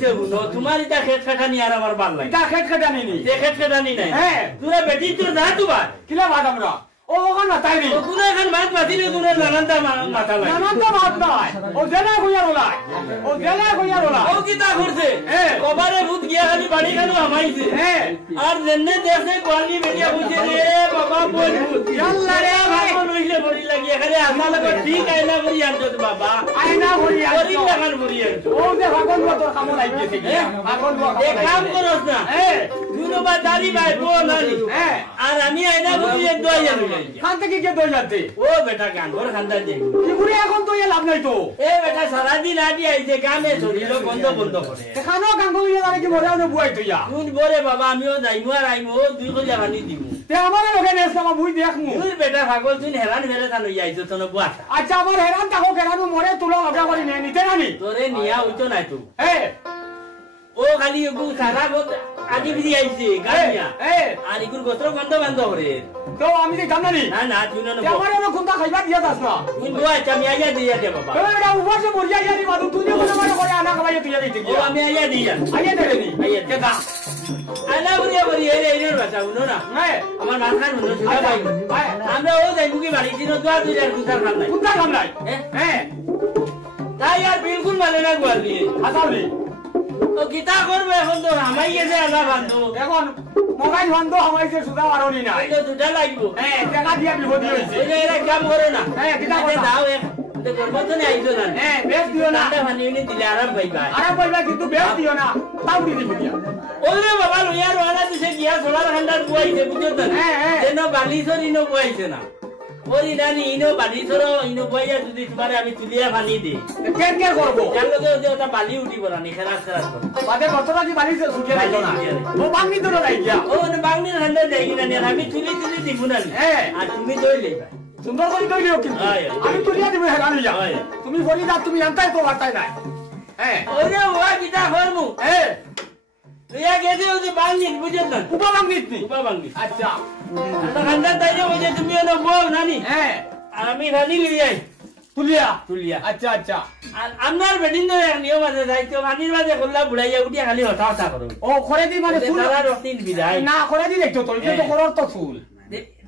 হইছে বুনো তোমার এটা খেট খাটানি আর আমার ভাল লাগে এটা খেট খাটানি নি তে খেট খাটানি নাই হ্যাঁ তুই বেটি তোর যা তুবা কিলা বাদ আমরা ও ওখান মাথায় নি কোন এখন মাত মাতিলে তোর নানানটা মাথা লাগে নানানটা মাত নাই ও জেলা কইয়া রলাই ও জেলা কইয়া রলাই ও কিতা করছে কবারে ভূত গিয়া খালি বাড়ি খানো আমাইছে আর জেনে দেখে কোয়ালি বেরিয়া বুঝে রে বাবা বল ভূত আল্লাহ রে ভাই লইলে বড়ি লাগিয়া খালি আশা লাগে ঠিক আইনা বড়ি আনছো বাবা আইনা বড়ি আনছো বড়ি লাগান বড়ি আনছো ও দে ভাগন তোর কাম লাগিয়েছে ভাগন এ কাম করছ না দুনো বা দাড়ি ভাই বো নানি আর আমি আইনা বড়ি এক দইয়া লই খান থেকে কে দই যাতে ও বেটা গান ঘর খান্দা দে কি করে এখন তো লাভ নাই তো এ বেটা সারা দিন আডি আইছে কামে চলিলো বন্ধ বন্ধ করে খানো গান গলিয়া লাগে কি মরে না বুয়াই তুইয়া তুই বরে বাবা আমিও যাইমু আর আইমু দুই কইলা পানি দিমু তে আমারে লগে নেস না বুই দেখমু তুই বেটা পাগল তুই হেরান ফেলে তা লই আইছো তোন বুয়া আচ্ছা আমার হেরান তাকো কেরানো মরে তুলো লগা করি নে নিতে নানি তোরে নিয়া হইতো নাই তো ও খালি গু সারা গো আদি বিদি আইছে গাড়িয়া আর ইগুর গোত্র গন্ধ বন্ধ করে তো আমি কি জানি না না তুই না আমারে না খুন্দা খাইবা দিয়া দাস না তুই বুয়া চামি আইয়া দিয়া দে বাবা এরা উপরে মরিয়া যানি মাদু তুই বলে মানে করে আনা খাইয়া তুই দিতে ও আমি আইয়া দিয়া আইয়া দে নি আইয়া কেদা আলা বুড়িয়া বলি এরে এরে বাচ্চা উনো না আমার মাথায় উনো সুদা ভাই আমরা ও যাইবু কি বাড়ি দিন তো আর দুই আর কুতার কাম নাই তাই আর বিলকুল মানে না গোয়ালি আসালি ও কিতা করবে এখন তো আমাই গেছে আলা বান্ধু এখন মোবাইল বন্ধ হইছে সুদা আরনি নাই তো দুটা লাগবো টাকা দিয়া বিপদ হইছে এরা কাম করে না কিতা করে দাও তো করব তো নাই আইছো না বেশ দিও না আন্ডা ভানি উনি দিলে আরাম পাইবা কিন্তু বেশ দিও না তাও দিদি বুঝিয়া ওরে বাবা লইয়া রওনা দিছে গিয়া সোলার খান্ডার বুয়াইছে বুঝছ না যেন বালিশর ইনো বুয়াইছে না ওরি নানি ইনো বালিশর ইনো বুয়াইয়া যদি তোমারে আমি তুলিয়া ভানি দেই কেন কে করব জান লগে যে ওটা বালি উঠিব না নি খেলা খেলা বাদে কতটা কি বালিশে সুখে নাই না ও বাংনি তো নাই গিয়া ও বাংনির খান্ডা দেই না আমি তুলি তুলি দিব না আর তুমি দই লইবা সুন্দর করে দইলেও কিন্তু আমি তুলিয়া দিব হেরান হইয়া তুমি বলি না তুমি জানতাই তো বার্তাই নাই ওরে ওয়া কিটা করমু তুইয়া গেছে ওই যে বাংনি বুঝছ না উপা বাংনিত নি উপা বাংনি আচ্ছা আটা খান্ডা তাইলে ওই যে তুমি না বউ নানি আমি রানি লইয়াই তুলিয়া আচ্ছা আচ্ছা আর আপনার বেডিং এর এক নিয়ম আছে দায়িত্ব পানির মাঝে করলা বুড়াইয়া উঠিয়া খালি হতা হতা করো ও করে দি মানে ফুল তারা রক্তিন বিদায় না করে দি দেখতো তো এটা তো করার তো ফুল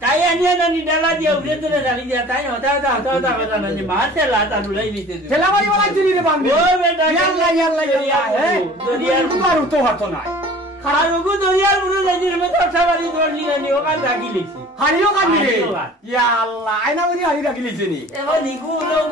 তাই আনিয়া নানি ডালা দিয়া উঠে তুলে ডালি দিয়া তাই হতা হতা হতা হতা কথা নানি মারতে লাতা দুলাই দিতে ঠেলা মারি ওলাই চিনি রে বান্ধি ও বেটা ইয়াল্লা দরিয়ার তো হাত নাই আর ওগো দরিয়ার বুড়ো লাজির মত সবারই দড়লি নানি ওখান রাখি লিছি হারিও কানি রে ইয়া আল্লাহ আইনা বলি হারি রাখি লিছি নি এখন নিকু লোক